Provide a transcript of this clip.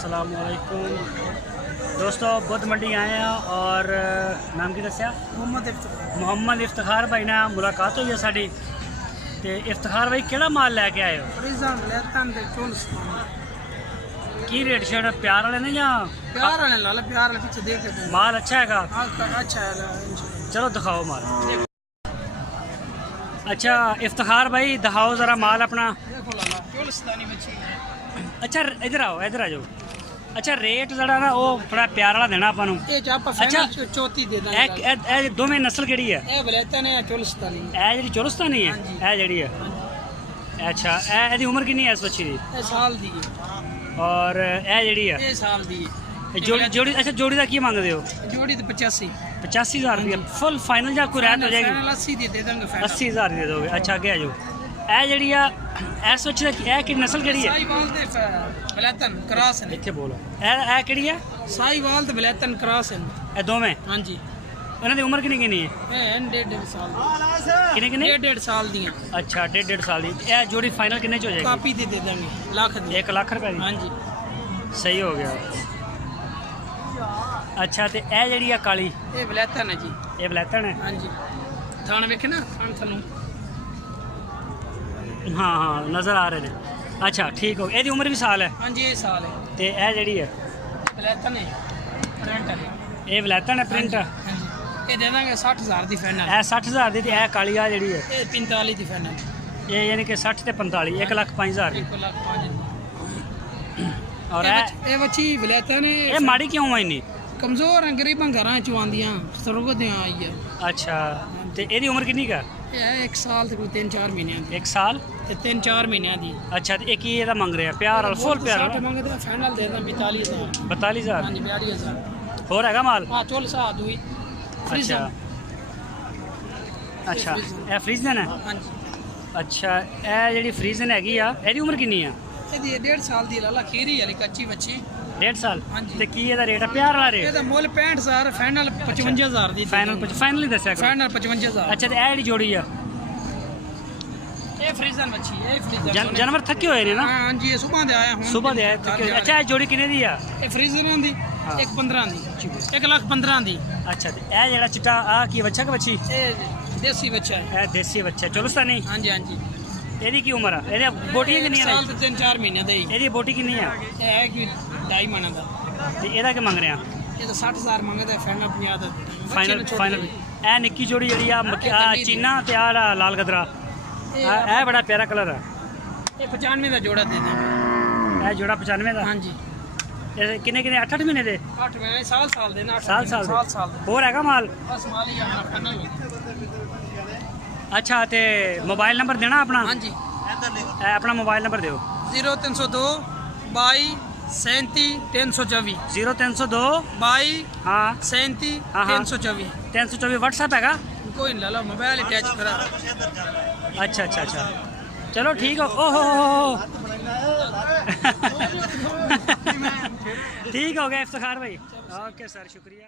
अस्सलामुअलैकुम दोस्तों, बुद्ध मंडी आए हैं और नाम की दसिया मोहम्मद इफ्तिखार भाई ने मुलाकात हुई है साड़ी। ते इफ्तिखार भाई केड़ा माल लैके आए हो? की रेट शेट प्यार वाले ने या प्यार वाले लाला प्यार वाले पीछे देख के माल अच्छा हैगा? अच्छा है। चलो दिखाओ माल। अच्छा इफ्तिखार भाई दिखाओ ज़रा माल अपना। देखो लाला चोलस्तानी मच्छी। अच्छा इधर आओ, इधर आ जाओ। अच्छा रेट जरा ना वो थोड़ा प्यार वाला देना अपन। अच्छा चौथी दे देंगे। दोवें नस्ल केड़ी है? ए बलैतन है चोलस्तानी। ए जी चोलस्तानी है ए जड़ी है। अच्छा ए उम्र कितनी है इस बच्ची की? ए साल दी और ए जड़ी है ए साल दी जोड़ी जोड़ी। अच्छा जोड़ी का की मांगते हो? जोड़ी तो 85,000 रुपया फुल फाइनल या कोई राहत हो जाएगी? 80 दे देंगे। 80,000 दे दोगे? अच्छा आगे आ जाओ। ए जड़ी है इस बच्ची की नस्ल केड़ी है? साहिवाल ते बलैतन क्रॉस है। इत्थे बोलो ए केड़ी है? साहिवाल ते बलैतन क्रॉस है। ए दोवें? हां जी। इन्हां दी उम्र कितनी कितनी है? ए 1.5 साल कितने कितने? 1.5 साल दी। अच्छा 1.5 साल दी। ए जोड़ी फाइनल कितने च हो जाएगी? कापी दे देंगे लाख दी। 1 लाख रुपए दी? हां जी सही हो गया। अच्छा तो यह जी काली ये बलैतन है जी। ये बलैतन है? हाँ जी। थान वेखे ना थान थानू। हाँ हाँ नज़र आ रहे हैं। अच्छा ठीक हो। ये उम्र भी साल है? हाँ जी ये साल है। तो यह जी है बलैतन है प्रिंट है। ये बलैतन है प्रिंट? हाँ जी ये दे देंगे 60,000 दी फाइनल। ए 60,000 दी। ए काली आ जी है ये 45 दी फाइनल। ये यानी कि 60 ते 45 1,05,000 दी। 1,05,000 और ये बच्ची बलैतन है। ये माड़ी क्यों है नहीं? कमजोर है गरीबा घर चुआंदियां सरगत आई है। अच्छा तो ये उम्र कितनी का? ये 1 साल से कोई 3-4 महीने दी। 1 साल ते 3-4 महीने दी। अच्छा तो एक ये मंग रहे हैं प्यार वाला फुल प्यार वाला? मांगते फाइनल दे दें 42,000। 42,000? हाँ जी 42,000 और हैगा माल? हाँ चोल सा दुई। अच्छा अच्छा ए फ्रीजन है? हाँ जी। अच्छा ए जी फ्रीजन हैगी आ एदी उम्र कितनी है? ये 1.5 साल दी लाला खीरी वाली कच्ची बच्ची। 1.5 साल? हाँ जी। ते की एदा रेट है प्यार वाला रेट? ਇਹਦਾ ਮੁੱਲ 65,000 ਫਾਈਨਲ 55,000 ਦੀ। फाइनल ही दस्या करो। ਫਾਈਨਲ 55,000। अच्छा तो ए जी जोड़ी है ਇਹ ਫਰੀਜ਼ਨ ਮੱਛੀ ਇਹ ਫਰੀਜ਼ਨ जानवर थके हुए ने ना? ਹਾਂ ਜੀ ਇਹ ਸਵੇਰ ਦੇ ਆਏ ਹੁਣ। सुबह दे आए थके हुए। अच्छा ए जोड़ी कितने दी है? ਇਹ ਫਰੀਜ਼ਰਾਂ ਦੀ 1.15 ਦੀ 1,15,000 ਦੀ। अच्छा तो ए जेड़ा चिट्टा आ की बच्चा का बच्ची? ਇਹ ਦੇਸੀ ਬੱਚਾ ਹੈ। ए देसी बच्चा चोलस्तानी? हाँ जी हाँ जी। एदी की उम्र है? एदी बोटी कितनी है? साल ਤੇ 3-4 ਮਹੀਨੇ ਦਾ ਹੀ। एदी बोटी कितनी है? ਇਹ ਹੈ ਕਿ 2.5 ਮਹੀਨੇ ਦਾ। ते एदा के मंग रहे हैं? ਇਹ ਤਾਂ 60,000 ਮੰਗਦਾ ਫਾਈਨਲ 50 ਦਾ। फाइनल फाइनल ए निक्की जोड़ी जेड़ी आ चीना ते आ लाल गदरा ए बड़ा प्यारा कलर है। ਇਹ 95 ਦਾ ਜੋੜਾ ਦੇ ਦਾਂਗੇ। ए जोड़ा 95 का? हाँ जी। किन्ने किन्ने 8 महीने दे? 8 ਮਹੀਨੇ ਸਾਲ ਦੇ ਨਾ। साल साल और हैगा माल? ਬਸ ਮਾਲੀ ਆਪਣਾ ਫਾਈਨਲ। अच्छा तो मोबाइल नंबर देना अपना? हाँ जी। अपना मोबाइल नंबर दो। 0302 22 37 324। 0302 22 हाँ 37 हाँ, हाँ। 324। 324 व्हाट्सएप हैगा? कोई नहीं ला मोबाइल अटैच करा। अच्छा अच्छा अच्छा चलो ठीक हो। ओहो ठीक हो गया इफ्तिखार भाई। ओके सर शुक्रिया।